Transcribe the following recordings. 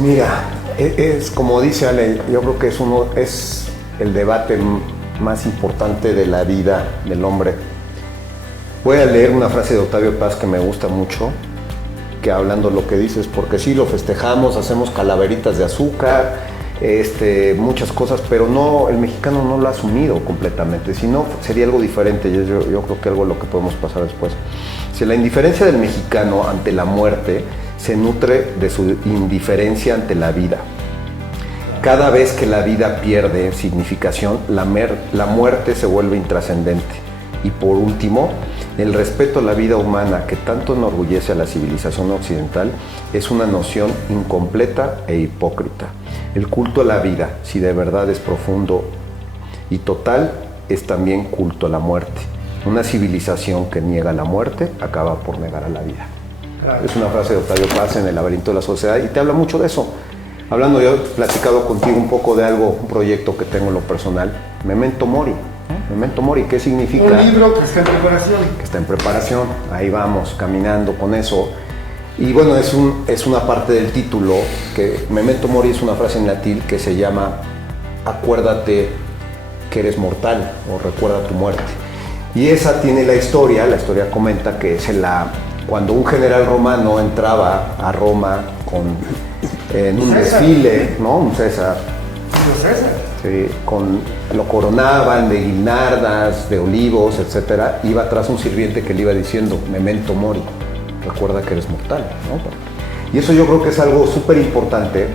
Pues mira, es como dice Ale, yo creo que es el debate más importante de la vida del hombre. Voy a leer una frase de Octavio Paz que me gusta mucho, que hablando lo que dices, porque sí lo festejamos, hacemos calaveritas de azúcar, muchas cosas, pero no, el mexicano no lo ha asumido completamente, si no sería algo diferente. Yo creo que algo lo que podemos pasar después. Si la indiferencia del mexicano ante la muerte se nutre de su indiferencia ante la vida. Cada vez que la vida pierde significación, la muerte se vuelve intrascendente. Y por último, el respeto a la vida humana que tanto enorgullece a la civilización occidental es una noción incompleta e hipócrita. El culto a la vida, si de verdad es profundo y total, es también culto a la muerte. Una civilización que niega la muerte acaba por negar a la vida. Es una frase de Octavio Paz en El laberinto de la sociedad y te habla mucho de eso. Hablando, yo he platicado contigo un poco de algo, un proyecto que tengo en lo personal, Memento Mori. Memento Mori, ¿qué significa? Un libro que está en preparación. Que está en preparación, ahí vamos, caminando con eso. Y bueno, es una parte del título, que Memento Mori es una frase en latín que se llama acuérdate que eres mortal o recuerda tu muerte. Y esa tiene la historia comenta que cuando un general romano entraba a Roma en un desfile, ¿no? Un César. Un César. Sí, lo coronaban de guirnaldas, de olivos, etcétera. Iba atrás un sirviente que le iba diciendo, Memento Mori, recuerda que eres mortal, ¿no? Y eso yo creo que es algo súper importante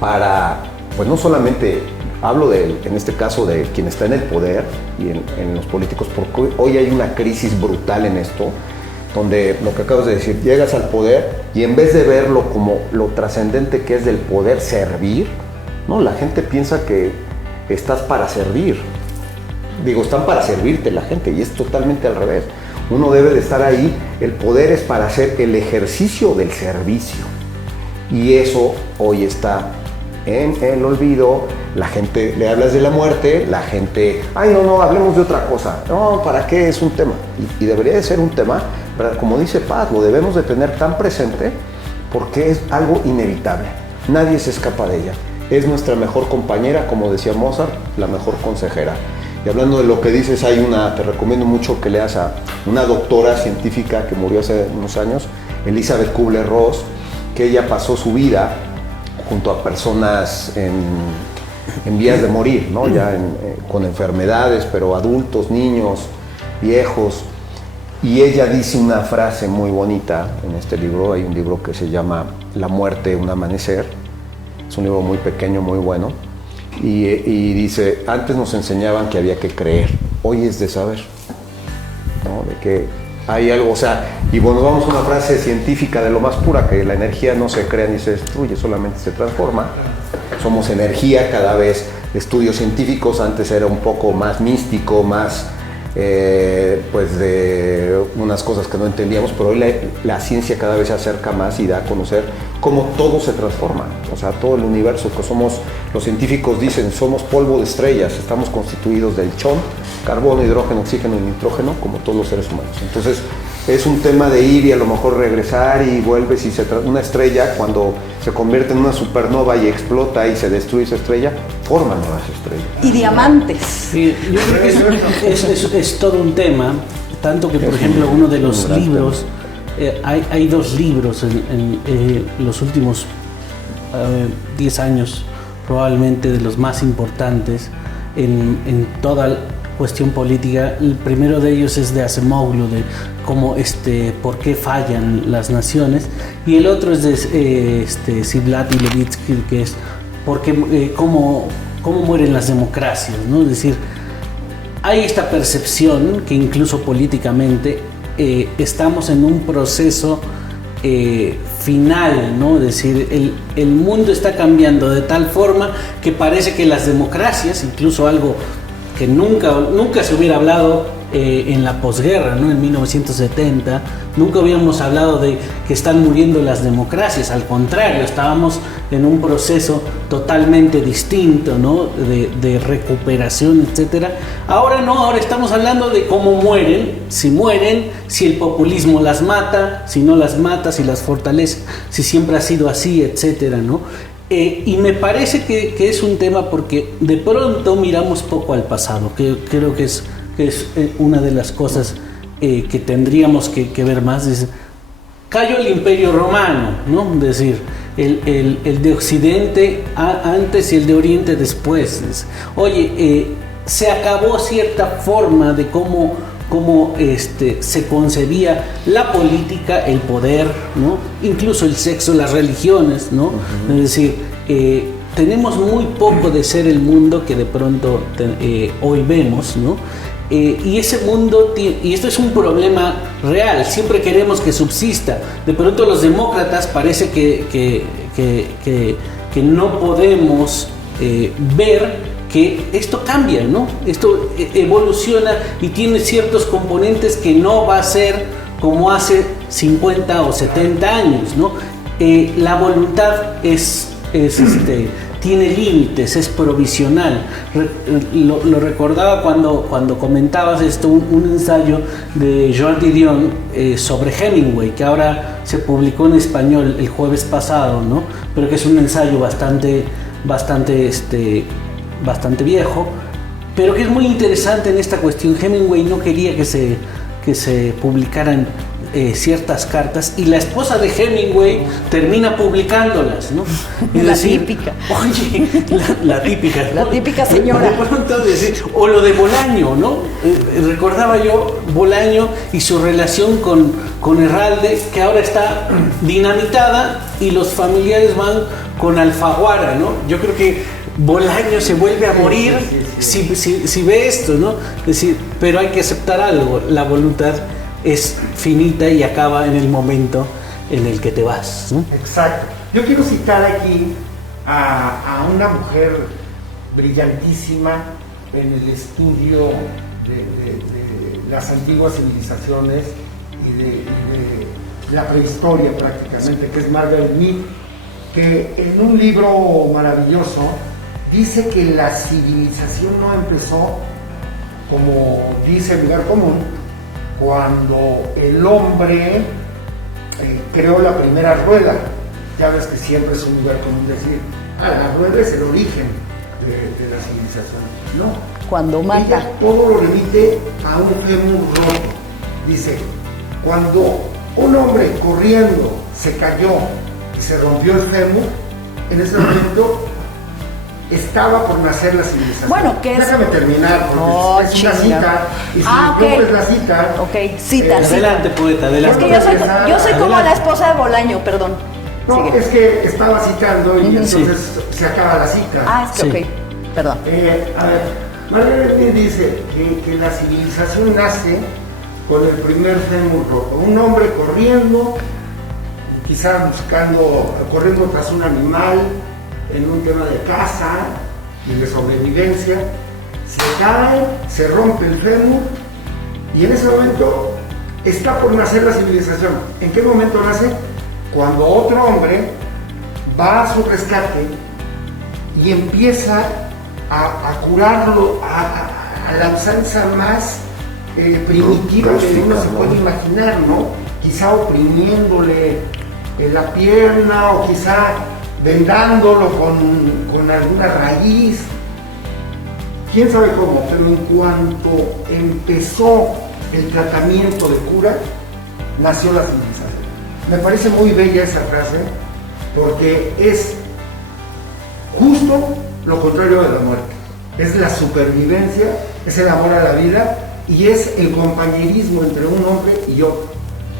para, pues no solamente hablo en este caso de quien está en el poder y en los políticos, porque hoy hay una crisis brutal en esto, donde lo que acabas de decir, llegas al poder y en vez de verlo como lo trascendente que es del poder servir, no, la gente piensa que estás para servir. Están para servirte la gente y es totalmente al revés. Uno debe de estar ahí, el poder es para hacer el ejercicio del servicio. Y eso hoy está en el olvido. La gente, le hablas de la muerte, la gente, ay no, hablemos de otra cosa. No, ¿para qué es un tema? Y debería de ser un tema, ¿verdad? Como dice Paz, lo debemos de tener tan presente porque es algo inevitable. Nadie se escapa de ella. Es nuestra mejor compañera, como decía Mozart, la mejor consejera. Y hablando de lo que dices, te recomiendo mucho que leas a una doctora científica que murió hace unos años, Elizabeth Kubler-Ross, que ella pasó su vida junto a personas en vías de morir, ¿no? Con enfermedades, pero adultos, niños, viejos. Y ella dice una frase muy bonita en este libro. Hay un libro que se llama La muerte, un amanecer. Es un libro muy pequeño, muy bueno. Y dice, antes nos enseñaban que había que creer, hoy es de saber, ¿no? De que hay algo, y bueno, vamos a una frase científica de lo más pura, que la energía no se crea ni se destruye, solamente se transforma. Somos energía cada vez. Estudios científicos, antes era un poco más místico, más pues de unas cosas que no entendíamos, pero hoy la ciencia cada vez se acerca más y da a conocer cómo todo se transforma. Todo el universo que somos, los científicos dicen, somos polvo de estrellas, estamos constituidos del chon, carbono, hidrógeno, oxígeno y nitrógeno, como todos los seres humanos. Entonces es un tema de ir y a lo mejor regresar y vuelves y una estrella cuando se convierte en una supernova y explota y se destruye esa estrella, forma nuevas estrellas. Y diamantes. Sí, yo creo que es todo un tema, tanto que por ejemplo uno de los libros, hay dos libros en los últimos 10 años probablemente de los más importantes en toda cuestión política. El primero de ellos es de Acemoglu, de cómo por qué fallan las naciones, y el otro es de Ziblatt y Levitsky, que es cómo mueren las democracias, ¿no? Es decir, hay esta percepción que incluso políticamente estamos en un proceso final, ¿no? Es decir, el mundo está cambiando de tal forma que parece que las democracias, incluso algo que nunca se hubiera hablado en la posguerra, ¿no? En 1970, nunca habíamos hablado de que están muriendo las democracias, al contrario, estábamos en un proceso totalmente distinto, ¿no? De recuperación, etcétera. Ahora no, ahora estamos hablando de cómo mueren, si el populismo las mata, si no las mata, si las fortalece, si siempre ha sido así, etcétera, ¿no? Y me parece que es un tema porque de pronto miramos poco al pasado, que creo que es una de las cosas que tendríamos que ver más. Es, cayó el Imperio Romano, ¿no? Es decir, el de Occidente antes y el de Oriente después. Se acabó cierta forma de cómo se concebía la política, el poder, ¿no? Incluso el sexo, las religiones, ¿no? Uh-huh. Es decir, tenemos muy poco de ser el mundo que de pronto hoy vemos, ¿no? Y ese mundo, y esto es un problema real, siempre queremos que subsista. De pronto los demócratas parece que no podemos ver que esto cambia, ¿no? Esto evoluciona y tiene ciertos componentes que no va a ser como hace 50 o 70 años, ¿no? La voluntad tiene límites, es provisional. Lo recordaba cuando comentabas esto, un ensayo de Joan Didion sobre Hemingway, que ahora se publicó en español el jueves pasado, ¿no? Pero que es un ensayo bastante viejo, pero que es muy interesante en esta cuestión. Hemingway no quería que se publicaran ciertas cartas, y la esposa de Hemingway termina publicándolas, ¿no? Es la decir, típica. Oye, la típica. La típica señora. De pronto decir, o lo de Bolaño, ¿no? Recordaba yo Bolaño y su relación con Herralde, que ahora está dinamitada, y los familiares van con Alfaguara, ¿no? Yo creo que Bolaño se vuelve a morir si ve esto, ¿no? Es decir, pero hay que aceptar algo, la voluntad es finita y acaba en el momento en el que te vas, ¿no? Exacto. Yo quiero citar aquí a una mujer brillantísima en el estudio de las antiguas civilizaciones y de la prehistoria prácticamente, que es Margaret Mead, que en un libro maravilloso dice que la civilización no empezó, como dice el lugar común, cuando el hombre creó la primera rueda. Ya ves que siempre es un lugar común decir, la rueda es el origen de la civilización. No. Cuando mata. Ella todo lo remite a un fémur roto. Dice, cuando un hombre corriendo se cayó y se rompió el fémur, en ese momento estaba por nacer la civilización. Bueno, ¿qué es? Déjame terminar, porque es una cita, y si rompes la cita... Ok, cita. Adelante, poeta, adelante. Es que yo soy como la esposa de Bolaño, perdón. No, sigue. Es que estaba citando y entonces se acaba la cita. Es que ok, perdón. A ver, Margaret Mead dice que la civilización nace con el primer fémur roto. Un hombre corriendo, quizás corriendo tras un animal, en un tema de caza y de sobrevivencia, se cae, se rompe el fémur, y en ese momento está por nacer la civilización. ¿En qué momento nace? Cuando otro hombre va a su rescate y empieza a curarlo a la usanza más primitiva que uno se puede imaginar, ¿no? Quizá oprimiéndole la pierna, o quizá vendándolo con alguna raíz, quién sabe cómo, pero en cuanto empezó el tratamiento de cura, nació la civilización. Me parece muy bella esa frase, porque es justo lo contrario de la muerte. Es la supervivencia, es el amor a la vida, y es el compañerismo entre un hombre y otro.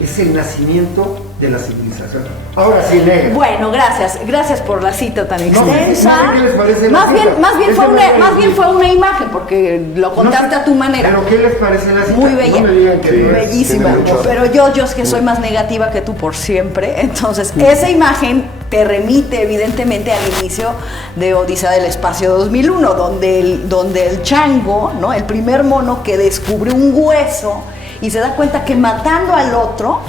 Es el nacimiento de la civilización. Ahora sí, negra. Bueno, gracias por la cita tan extensa. ¿qué les parece la más bien, cita? más bien Es fue que una, no- más bien fue una imagen, porque lo contaste a tu manera. ¿Pero qué les parece la cita? Muy bella, No me digan que Sí. no. bellísima. tiene mucho. Pero yo es que soy más negativa que tú por siempre. Entonces, esa imagen te remite evidentemente al inicio de Odisea del Espacio 2001, donde el chango, ¿no? El primer mono que descubre un hueso y se da cuenta que matando al otro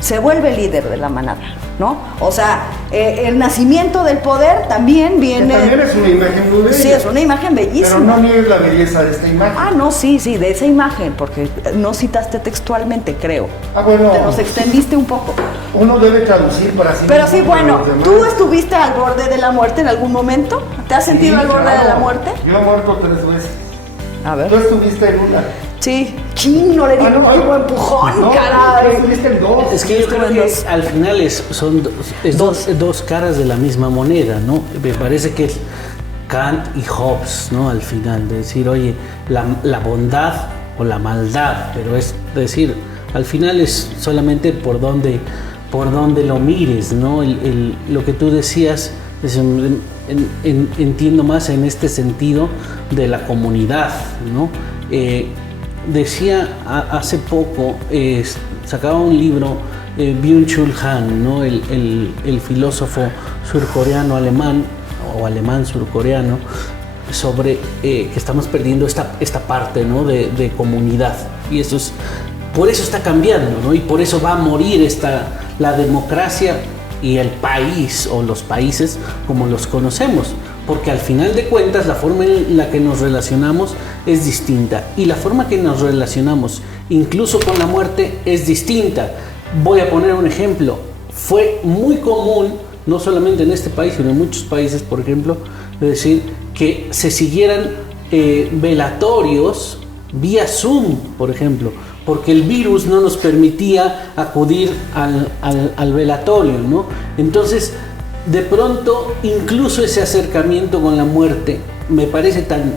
se vuelve líder de la manada, ¿no? O sea, el nacimiento del poder también Que viene... también es una imagen muy bella. Sí, es una imagen bellísima. Pero no niegues la belleza de esta imagen. Ah, no, sí, de esa imagen, porque no citaste textualmente, creo. Ah, bueno. Te nos extendiste un poco. Uno debe traducir para sí Pero mismo sí, y bueno, los demás. ¿tú estuviste al borde de la muerte en algún momento? ¿Te has sentido Sí, al borde claro. de la muerte? Yo he muerto 3 veces. A Tú estuviste en una. Sí. Chin, no le di Ah, no, un último empujón, no, caray. Tú estuviste en 2. Es que yo creo que al final son dos caras de la misma moneda, ¿no? Me parece que es Kant y Hobbes, ¿no? Al final, de decir, oye, la bondad o la maldad, pero es decir, al final es solamente por donde lo mires, ¿no? Lo que tú decías, entiendo más en este sentido de la comunidad, ¿no? Decía hace poco, sacaba un libro Byung-Chul Han, ¿no? el filósofo surcoreano alemán o alemán surcoreano, sobre que estamos perdiendo esta parte, ¿no? de comunidad, y eso es, por eso está cambiando, ¿no? Y por eso va a morir la democracia y el país o los países como los conocemos, porque al final de cuentas la forma en la que nos relacionamos es distinta, y la forma que nos relacionamos incluso con la muerte es distinta. Voy a poner un ejemplo. Fue muy común, no solamente en este país, sino en muchos países, por ejemplo, es decir, que se siguieran velatorios vía Zoom, por ejemplo, porque el virus no nos permitía acudir al velatorio, ¿no? Entonces, de pronto, incluso ese acercamiento con la muerte me parece tan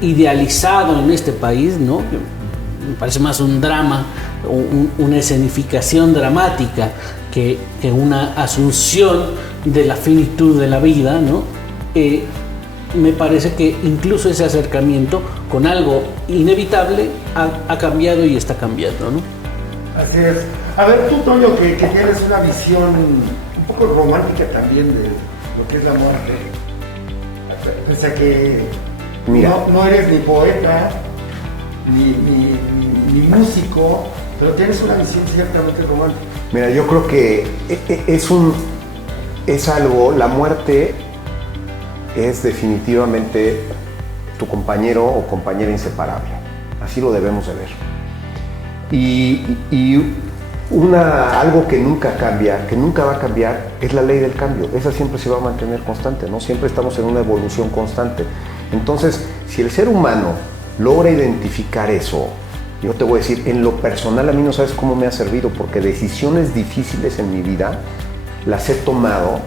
idealizado en este país, ¿no? Me parece más un drama, una escenificación dramática que una asunción de la finitud de la vida, ¿no? Me parece que incluso ese acercamiento con algo inevitable ha cambiado y está cambiando, ¿no? Así es. A ver, tú, Toño, que tienes una visión un poco romántica también de lo que es la muerte. Pese a que Mira. no eres ni poeta, ni músico, pero tienes una visión ciertamente romántica. Mira, yo creo que es algo, la muerte es definitivamente tu compañero o compañera inseparable. Así lo debemos de ver. Y algo que nunca cambia, que nunca va a cambiar, es la ley del cambio. Esa siempre se va a mantener constante, ¿no? Siempre estamos en una evolución constante. Entonces, si el ser humano logra identificar eso, yo te voy a decir, en lo personal a mí no sabes cómo me ha servido, porque decisiones difíciles en mi vida las he tomado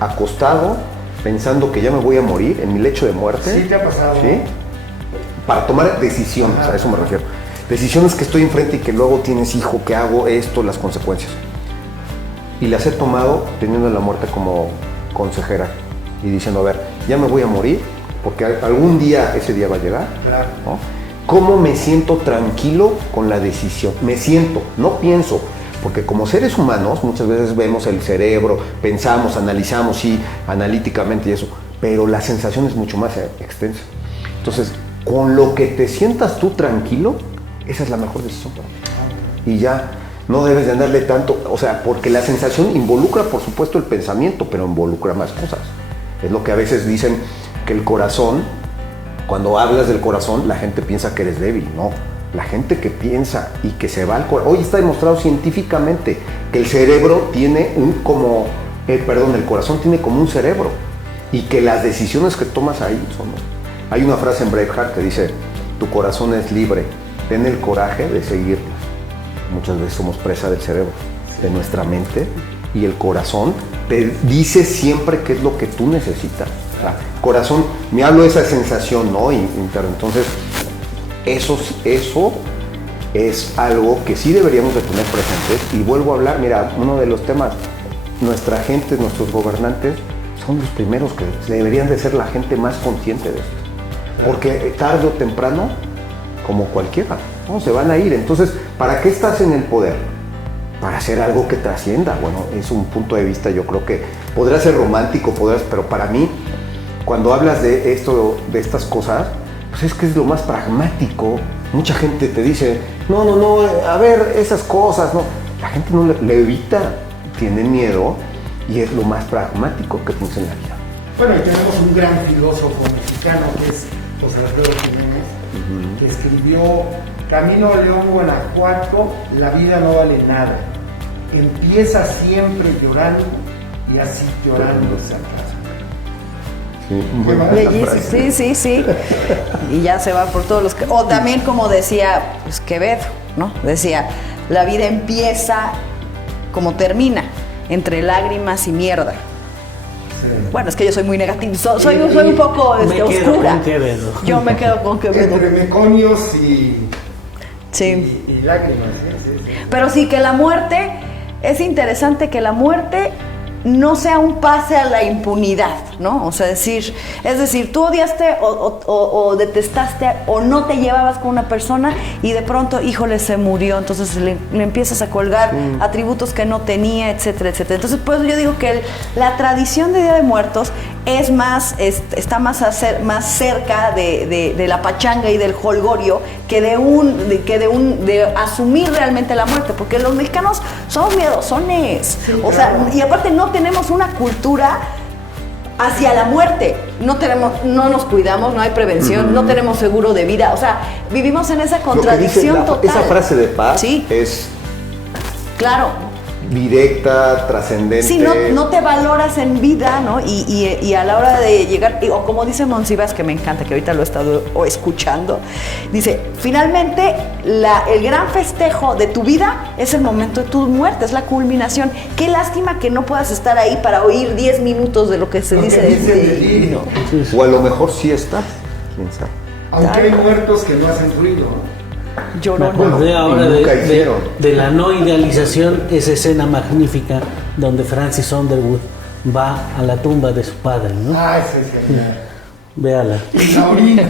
acostado, pensando que ya me voy a morir en mi lecho de muerte. ¿Sí te ha pasado? ¿Sí? Para tomar decisiones, a eso me refiero. Decisiones que estoy enfrente y que luego tienes, hijo, ¿qué hago? Esto, las consecuencias. Y las he tomado teniendo la muerte como consejera y diciendo, a ver, ya me voy a morir, porque algún día ese día va a llegar, Claro. ¿no? ¿Cómo me siento tranquilo con la decisión? Me siento, no pienso, porque como seres humanos muchas veces vemos el cerebro, pensamos, analizamos, sí, analíticamente y eso, pero la sensación es mucho más extensa. Entonces, con lo que te sientas tú tranquilo, esa es la mejor decisión para ti. Y ya no debes de andarle tanto, o sea, porque la sensación involucra, por supuesto, el pensamiento, pero involucra más cosas. Es lo que a veces dicen que el corazón, cuando hablas del corazón, la gente piensa que eres débil. No, la gente que piensa y que se va al corazón. Hoy está demostrado científicamente que el cerebro tiene el corazón tiene como un cerebro, y que las decisiones que tomas ahí son... Hay una frase en Braveheart que dice, tu corazón es libre, ten el coraje de seguirlas. Muchas veces somos presa del cerebro, de nuestra mente, y el corazón te dice siempre qué es lo que tú necesitas. O sea, corazón, me hablo de esa sensación, ¿no? Entonces, eso es algo que sí deberíamos de tener presentes. Y vuelvo a hablar, mira, uno de los temas, nuestra gente, nuestros gobernantes, son los primeros que deberían de ser la gente más consciente de esto. Porque tarde o temprano, como cualquiera, ¿no? Se van a ir. Entonces, ¿para qué estás en el poder? Para hacer algo que trascienda. Bueno, es un punto de vista, yo creo que podrá ser romántico, pero para mí, cuando hablas de esto, de estas cosas, pues es que es lo más pragmático. Mucha gente te dice, no, a ver, esas cosas, no. La gente no le evita, tiene miedo, y es lo más pragmático que tienes en la vida. Bueno, y tenemos un gran filósofo mexicano que es José Alfredo Jiménez, que escribió Camino a León, Guanajuato, la vida no vale nada. Empieza siempre llorando y así llorando se acaba. Sí, muy buena frase. Sí. Y ya se va por todos los que... O también como decía pues, Quevedo, ¿no? Decía, la vida empieza como termina, entre lágrimas y mierda. Sí. Bueno, es que yo soy muy negativa, soy un poco oscura. Yo me quedo con Quevedo. Entre meconios y lágrimas. Sí. Pero sí que la muerte, es interesante que la muerte no sea un pase a la impunidad, ¿no? O sea, es decir, tú odiaste o detestaste o no te llevabas con una persona y de pronto, híjole, se murió, entonces le empiezas a colgar atributos que no tenía, etcétera, etcétera. Entonces, pues yo digo que la tradición de Día de Muertos es más, está más cerca de la pachanga y del jolgorio que de asumir realmente la muerte, porque los mexicanos somos miedosones, sí, o sea, y aparte no tenemos una cultura hacia la muerte, no nos cuidamos, no hay prevención, no tenemos seguro de vida, o sea, vivimos en esa contradicción total. Esa frase de paz ¿sí? Es claro, directa, trascendente. Sí, no te valoras en vida, ¿no? Y a la hora de llegar, o como dice Monsiváis, que me encanta, que ahorita lo he estado escuchando, dice, finalmente el gran festejo de tu vida es el momento de tu muerte, es la culminación. Qué lástima que no puedas estar ahí para oír 10 minutos de lo que se dice de ti. ¿No? O a lo mejor sí estás, quién sabe. Aunque hay muertos que no hacen ruido, ¿no? Yo me acordé ahora de la no idealización, esa escena magnífica donde Francis Underwood va a la tumba de su padre, ¿no? Ah, esa es genial. Véala. La orina.